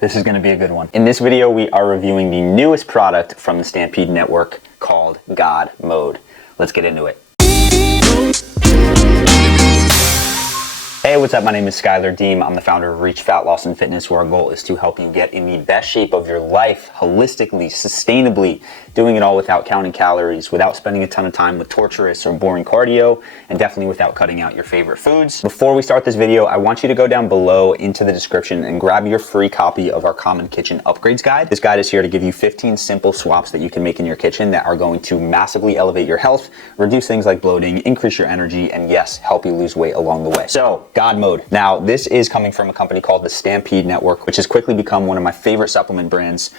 this is gonna be a good one. In this video, we are reviewing the newest product from the Stampede network called God Mode. Let's get into it. Hey, what's up? My name is Schuyler. I'm the founder of Reach Fat Loss and Fitness, where our goal is to help you get in the best shape of your life, holistically, sustainably, doing it all without counting calories, without spending a ton of time with torturous or boring cardio, and definitely without cutting out your favorite foods. Before we start this video, I want you to go down below into the description and grab your free copy of our Common Kitchen Upgrades Guide. This guide is here to give you 15 simple swaps that you can make in your kitchen that are going to massively elevate your health, reduce things like bloating, increase your energy, and yes, help you lose weight along the way. So, God Mode. Now, this is coming from a company called the Stampede Network, which has quickly become one of my favorite supplement brands.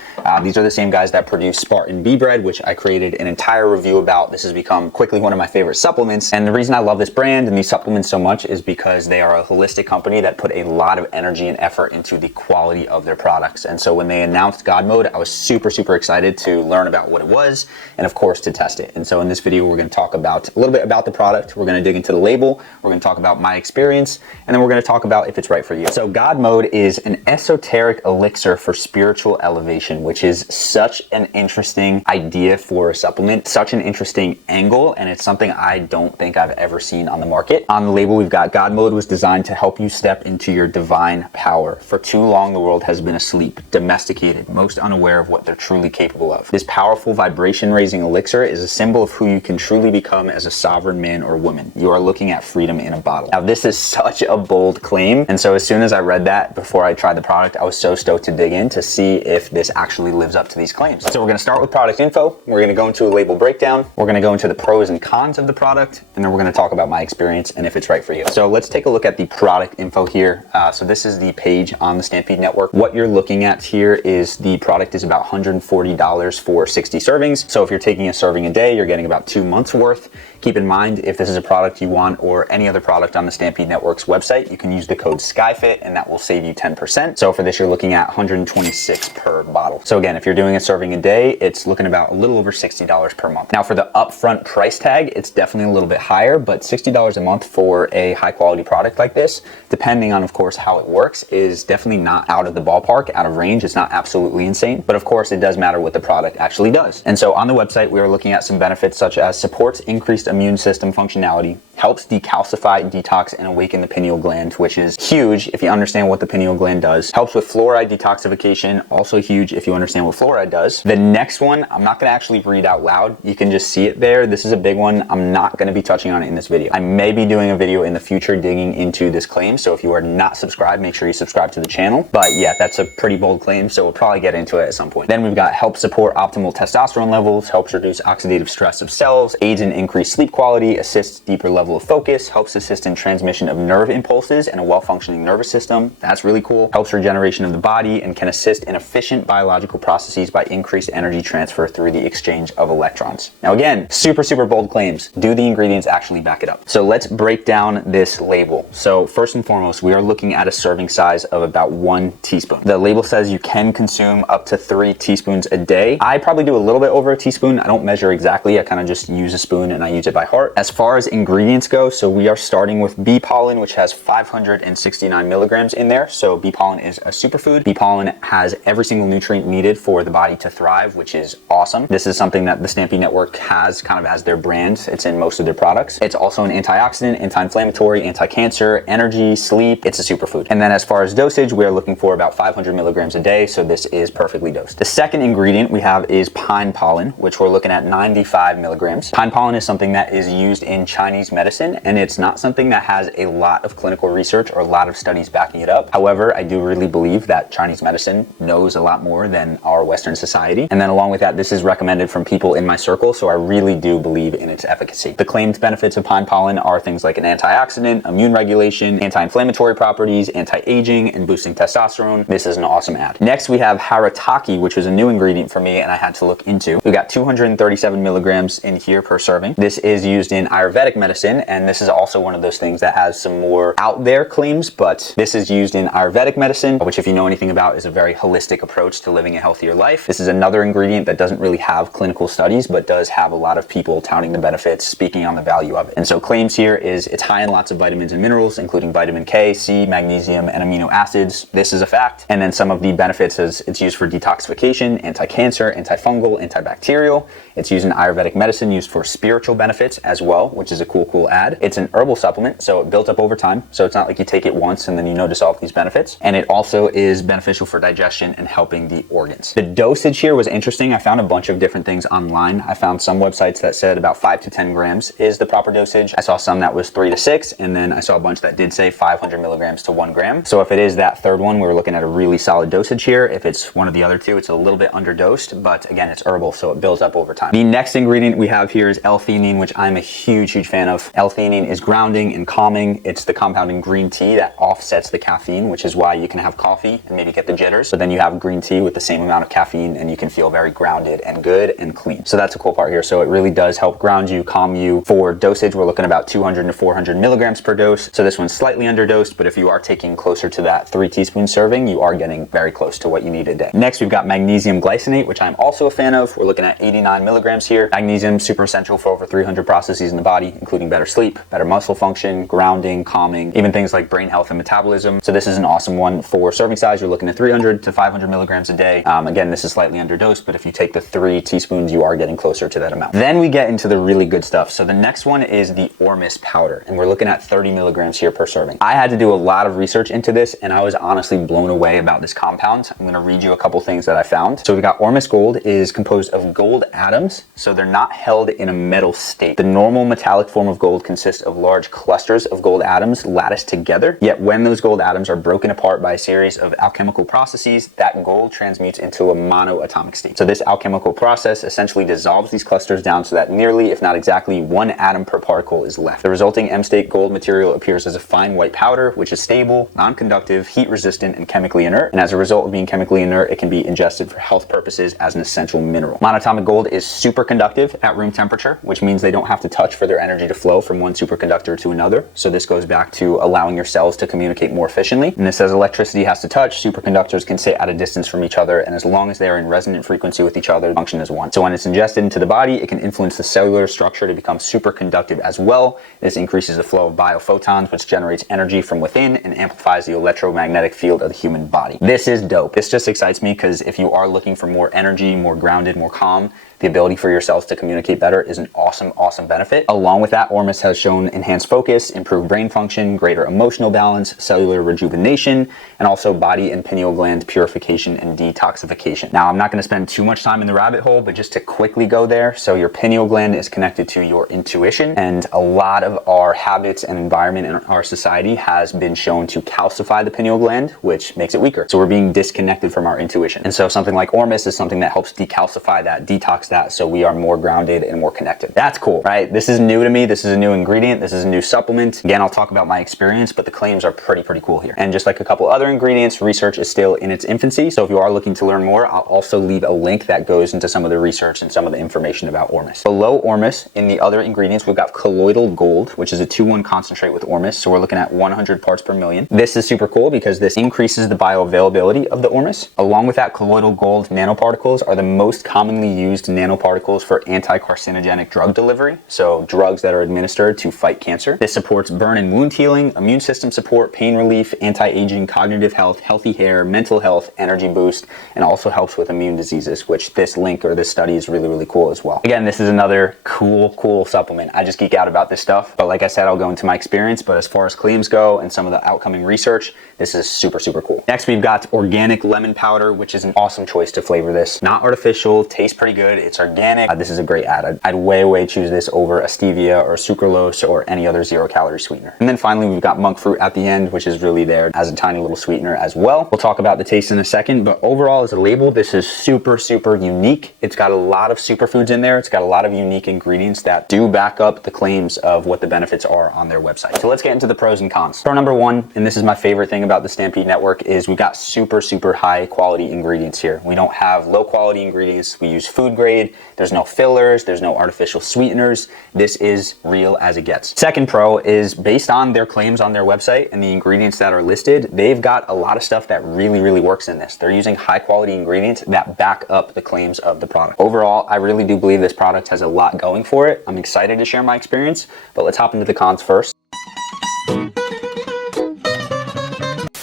These are the same guys that produce Spartan Bee Bread, which I created an entire review about. This has become quickly one of my favorite supplements. And the reason I love this brand and these supplements so much is because they are a holistic company that put a lot of energy and effort into the quality of their products. And so when they announced God Mode, I was super excited to learn about what it was and of course to test it. And so in this video, we're going to talk about a little bit about the product. We're going to dig into the label. We're going to talk about my experience, and then we're going to talk about if it's right for you. So God Mode is an esoteric elixir for spiritual elevation, which is such an interesting idea for a supplement, such an interesting angle, and it's something I don't think I've ever seen on the market. On the label, we've got God Mode was designed to help you step into your divine power. For too long, the world has been asleep, domesticated, most unaware of what they're truly capable of. This powerful vibration-raising elixir is a symbol of who you can truly become as a sovereign man or woman. You are looking at freedom in a bottle. Now, this is such a bold claim, and so as soon as I read that before I tried the product, I was so stoked to dig in to see if this actually lives up to these claims. So we're going to start with product info. We're going to go into a label breakdown. We're going to go into the pros and cons of the product, and then we're going to talk about my experience and if it's right for you. So let's take a look at the product info here. So this is the page on the Stampede Network. What you're looking at here is the product is about $140 for 60 servings. So if you're taking a serving a day, you're getting about 2 months worth. Keep in mind, if this is a product you want or any other product on the Stampede Network's website, you can use the code Schuyfit and that will save you 10%. So for this, you're looking at $126 per bottle. So again, if you're doing a serving a day, it's looking about a little over $60 per month. Now for the upfront price tag, it's definitely a little bit higher, but $60 a month for a high quality product like this, depending on of course how it works, is definitely not out of the ballpark, out of range. It's not absolutely insane, but of course it does matter what the product actually does. And so on the website, we are looking at some benefits such as supports increased immune system functionality, helps decalcify, detox, and awaken the pineal gland, which is huge if you understand what the pineal gland does. Helps with fluoride detoxification, also huge if you understand what fluoride does. The next one, I'm not gonna actually read out loud. You can just see it there. This is a big one. I'm not gonna be touching on it in this video. I may be doing a video in the future digging into this claim, so if you are not subscribed, make sure you subscribe to the channel. But yeah, that's a pretty bold claim, so we'll probably get into it at some point. Then we've got help support optimal testosterone levels, helps reduce oxidative stress of cells, aids in increased sleep quality, assists deeper level of focus, helps assist in transmission of nerve impulses and a well-functioning nervous system. That's really cool. Helps regeneration of the body and can assist in efficient biological processes by increased energy transfer through the exchange of electrons. Now again, super bold claims. Do the ingredients actually back it up? So let's break down this label. So first and foremost, we are looking at a serving size of about 1 teaspoon. The label says you can consume up to 3 teaspoons a day. I probably do a little bit over a teaspoon. I don't measure exactly. I kind of just use a spoon and I use it by heart. As far as ingredients go, so we are starting with bee pollen, which has 569 milligrams in there. So bee pollen is a superfood. Bee pollen has every single nutrient needed for the body to thrive, which is awesome. This is something that the Stampede Network has kind of as their brand. It's in most of their products. It's also an antioxidant, anti-inflammatory, anti-cancer, energy, sleep. It's a superfood. And then as far as dosage, we are looking for about 500 milligrams a day. So this is perfectly dosed. The second ingredient we have is pine pollen, which we're looking at 95 milligrams. Pine pollen is something that is used in Chinese medicine, and it's not something that has a lot of clinical research or a lot of studies backing it up. However, I do really believe that Chinese medicine knows a lot more than our Western society. And then along with that, this is recommended from people in my circle, so I really do believe in its efficacy. The claimed benefits of pine pollen are things like an antioxidant, immune regulation, anti-inflammatory properties, anti-aging, and boosting testosterone. This is an awesome ad. Next, we have haritaki, which was a new ingredient for me and I had to look into. We got 237 milligrams in here per serving. This is used in Ayurvedic medicine again, and this is also one of those things that has some more out there claims, but this is used in Ayurvedic medicine, which if you know anything about is a very holistic approach to living a healthier life. This is another ingredient that doesn't really have clinical studies, but does have a lot of people touting the benefits, speaking on the value of it. And so claims here is it's high in lots of vitamins and minerals, including vitamin K, C, magnesium, and amino acids. This is a fact. And then some of the benefits is it's used for detoxification, anti-cancer, antifungal, antibacterial. It's used in Ayurvedic medicine, used for spiritual benefits as well, which is a cool add. It's an herbal supplement, so it builds up over time. So it's not like you take it once and then you notice all of these benefits. And it also is beneficial for digestion and helping the organs. The dosage here was interesting. I found a bunch of different things online. I found some websites that said about 5 to 10 grams is the proper dosage. I saw some that was 3 to 6, and then I saw a bunch that did say 500 milligrams to 1 gram. So if it is that third one, we're looking at a really solid dosage here. If it's one of the other two, it's a little bit underdosed, but again, it's herbal, so it builds up over time. The next ingredient we have here is L-theanine, which I'm a huge fan of. L-theanine is grounding and calming. It's the compound in green tea that offsets the caffeine, which is why you can have coffee and maybe get the jitters, but then you have green tea with the same amount of caffeine and you can feel very grounded and good and clean. So that's a cool part here. So it really does help ground you, calm you. For dosage, we're looking about 200 to 400 milligrams per dose. So this one's slightly underdosed, but if you are taking closer to that 3 teaspoon serving, you are getting very close to what you need a day. Next, we've got magnesium glycinate, which I'm also a fan of. We're looking at 89 milligrams here. Magnesium, super essential for over 300 processes in the body, including better sleep, better muscle function, grounding, calming, even things like brain health and metabolism. So this is an awesome one. For serving size, you're looking at 300 to 500 milligrams a day. Again, this is slightly underdosed, but if you take the 3 teaspoons, you are getting closer to that amount. Then we get into the really good stuff. So the next one is the Ormis powder, and we're looking at 30 milligrams here per serving. I had to do a lot of research into this, and I was honestly blown away about this compound. I'm gonna read you a couple things that I found. So we got Ormis Gold is composed of gold atoms, so they're not held in a metal state. The normal metallic form of gold consists of large clusters of gold atoms latticed together, yet when those gold atoms are broken apart by a series of alchemical processes, that gold transmutes into a monoatomic state. So this alchemical process essentially dissolves these clusters down so that nearly, if not exactly, 1 atom per particle is left. The resulting M-state gold material appears as a fine white powder, which is stable, non-conductive, heat-resistant, and chemically inert. And as a result of being chemically inert, it can be ingested for health purposes as an essential mineral. Monatomic gold is superconductive at room temperature, which means they don't have to touch for their energy to flow from one superconductor to another. So this goes back to allowing your cells to communicate more efficiently. And this says electricity has to touch, superconductors can stay at a distance from each other, and as long as they are in resonant frequency with each other, function as one. So when it's ingested into the body, it can influence the cellular structure to become superconductive as well. This increases the flow of biophotons, which generates energy from within and amplifies the electromagnetic field of the human body. This is dope. This just excites me because if you are looking for more energy, more grounded, more calm, the ability for your cells to communicate better is an awesome benefit. Along with that, Ormis has shown enhanced focus, improved brain function, greater emotional balance, cellular rejuvenation, and also body and pineal gland purification and detoxification. Now, I'm not going to spend too much time in the rabbit hole, but just to quickly go there. So your pineal gland is connected to your intuition, and a lot of our habits and environment in our society has been shown to calcify the pineal gland, which makes it weaker. So we're being disconnected from our intuition. And so something like Ormis is something that helps decalcify that, detox that, so we are more grounded and more connected. That's cool, right? This is new to me. This is a new ingredient. This is a new supplement. Again, I'll talk about my experience, but the claims are pretty cool here. And just like a couple other ingredients, research is still in its infancy. So if you are looking to learn more, I'll also leave a link that goes into some of the research and some of the information about Ormis. Below Ormis, in the other ingredients, we've got colloidal gold, which is a 2-1 concentrate with Ormis. So we're looking at 100 parts per million. This is super cool because this increases the bioavailability of the Ormis. Along with that, colloidal gold nanoparticles are the most commonly used nanoparticles for anti-carcinogenic drug delivery, so drugs that are administered to fight cancer. This supports burn and wound healing, immune system support, pain relief, anti-aging, cognitive health, healthy hair, mental health, energy boost, and also helps with immune diseases, which this link or this study is really cool as well. Again, this is another cool supplement. I just geek out about this stuff, but like I said, I'll go into my experience, but as far as claims go and some of the outcoming research, this is super cool. Next, we've got organic lemon powder, which is an awesome choice to flavor this. Not artificial, tastes pretty good, it's organic. This is a great add. I'd way choose this over a stevia or sucralose or any other 0-calorie sweetener. And then finally, we've got monk fruit at the end, which is really there as a tiny little sweetener as well. We'll talk about the taste in a second, but overall as a label, this is super unique. It's got a lot of superfoods in there. It's got a lot of unique ingredients that do back up the claims of what the benefits are on their website. So let's get into the pros and cons. Pro number 1, and this is my favorite thing about the Stampede Network, is we've got super high quality ingredients here. We don't have low quality ingredients. We use food grade man-made. There's no fillers, there's no artificial sweeteners. This is real as it gets. Second pro is based on their claims on their website and the ingredients that are listed, they've got a lot of stuff that really works in this. They're using high quality ingredients that back up the claims of the product. Overall, I really do believe this product has a lot going for it. I'm excited to share my experience, but let's hop into the cons first.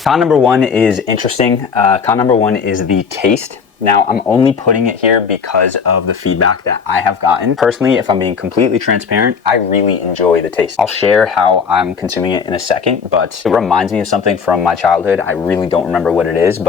Con number one is interesting. Con number one is the taste. Now, I'm only putting it here because of the feedback that I have gotten. Personally, if I'm being completely transparent, I really enjoy the taste. I'll share how I'm consuming it in a second, but it reminds me of something from my childhood. I really don't remember what it is,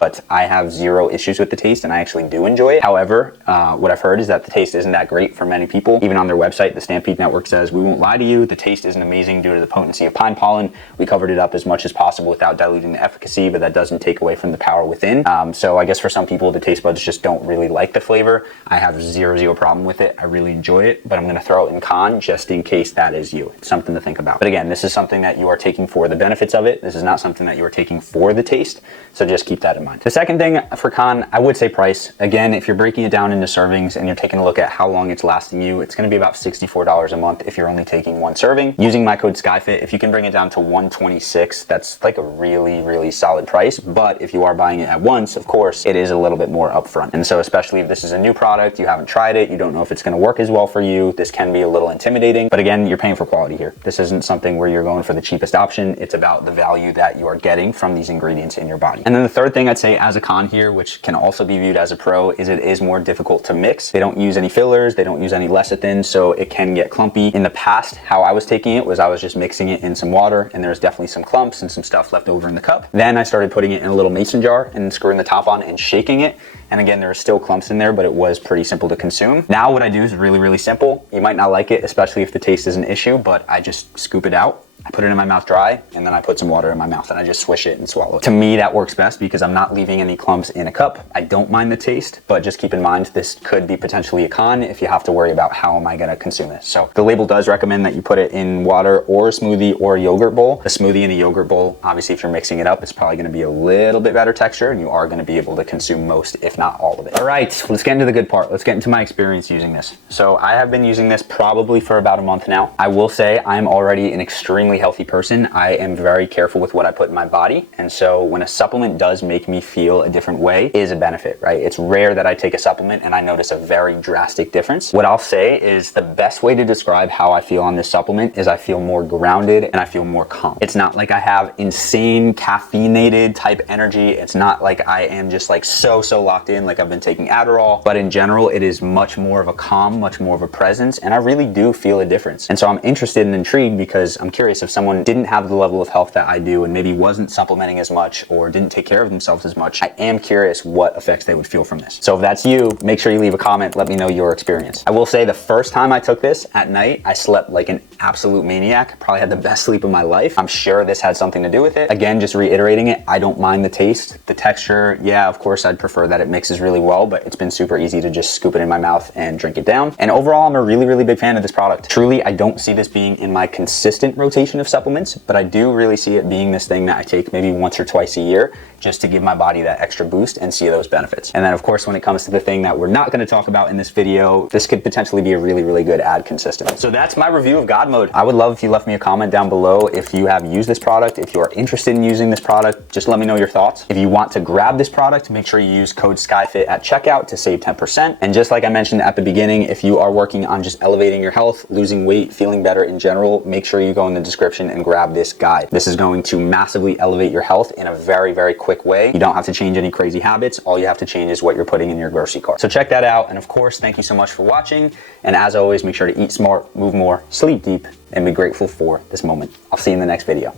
but I have zero issues with the taste and I actually do enjoy it. However, what I've heard is that the taste isn't that great for many people. Even on their website, the Stampede Network says, we won't lie to you, the taste isn't amazing due to the potency of pine pollen. We covered it up as much as possible without diluting the efficacy, but that doesn't take away from the power within. So I guess for some people, the taste buds just don't really like the flavor. I have zero problem with it. I really enjoy it, but I'm gonna throw it in con just in case that is you. It's something to think about. But again, this is something that you are taking for the benefits of it. This is not something that you are taking for the taste. So just keep that in mind. The second thing for con, I would say price. Again, if you're breaking it down into servings and you're taking a look at how long it's lasting you, it's gonna be about $64 a month if you're only taking one serving. Using my code Schuyfit, if you can bring it down to $126, that's like a really solid price. But if you are buying it at once, of course, it is a little bit more upfront. And so especially if this is a new product, you haven't tried it, you don't know if it's gonna work as well for you, this can be a little intimidating. But again, you're paying for quality here. This isn't something where you're going for the cheapest option. It's about the value that you are getting from these ingredients in your body. And then the third thing I'd say as a con here, which can also be viewed as a pro, is it is more difficult to mix. They don't use any fillers, they don't use any lecithin, so it can get clumpy. In the past, how I was taking it was I was just mixing it in some water and there's definitely some clumps and some stuff left over in the cup. Then I started putting it in a little mason jar and screwing the top on and shaking it. And again, there are still clumps in there, but it was pretty simple to consume. Now what I do is really simple. You might not like it, especially if the taste is an issue, but I just scoop it out. I put it in my mouth dry, and then I put some water in my mouth and I just swish it and swallow it. To me, that works best because I'm not leaving any clumps in a cup. I don't mind the taste, but just keep in mind, this could be potentially a con if you have to worry about how am I gonna consume this. So the label does recommend that you put it in water or a smoothie or a yogurt bowl. The smoothie and the yogurt bowl, obviously if you're mixing it up, it's probably gonna be a little bit better texture and you are gonna be able to consume most, if not all of it. All right, let's get into the good part. Let's get into my experience using this. So I have been using this probably for about a month now. I will say I'm already an extremely healthy person. I am very careful with what I put in my body. And so when a supplement does make me feel a different way, is a benefit, right? It's rare that I take a supplement and I notice a very drastic difference. What I'll say is the best way to describe how I feel on this supplement is I feel more grounded and I feel more calm. It's not like I have insane caffeinated type energy. It's not like I am just like so locked in like I've been taking Adderall, but in general, it is much more of a calm, much more of a presence. And I really do feel a difference. And so I'm interested and intrigued because I'm curious if someone didn't have the level of health that I do and maybe wasn't supplementing as much or didn't take care of themselves as much, I am curious what effects they would feel from this. So if that's you, make sure you leave a comment, let me know your experience. I will say the first time I took this at night, I slept like an absolute maniac, probably had the best sleep of my life. I'm sure this had something to do with it. Again, just reiterating it, I don't mind the taste, the texture. Yeah, of course, I'd prefer that it mixes really well, but it's been super easy to just scoop it in my mouth and drink it down. And overall, I'm a really big fan of this product. Truly, I don't see this being in my consistent rotation of supplements, but I do really see it being this thing that I take maybe once or twice a year just to give my body that extra boost and see those benefits. And then of course, when it comes to the thing that we're not gonna talk about in this video, this could potentially be a really good ad consistently. So that's my review of God Mode. I would love if you left me a comment down below if you have used this product, if you're interested in using this product, just let me know your thoughts. If you want to grab this product, make sure you use code Schuyfit at checkout to save 10%. And just like I mentioned at the beginning, if you are working on just elevating your health, losing weight, feeling better in general, make sure you go in the description and grab this guide. This is going to massively elevate your health in a very quick way. You don't have to change any crazy habits. All you have to change is what you're putting in your grocery cart. So check that out. And of course, thank you so much for watching. And as always, make sure to eat smart, move more, sleep deep, and be grateful for this moment. I'll see you in the next video.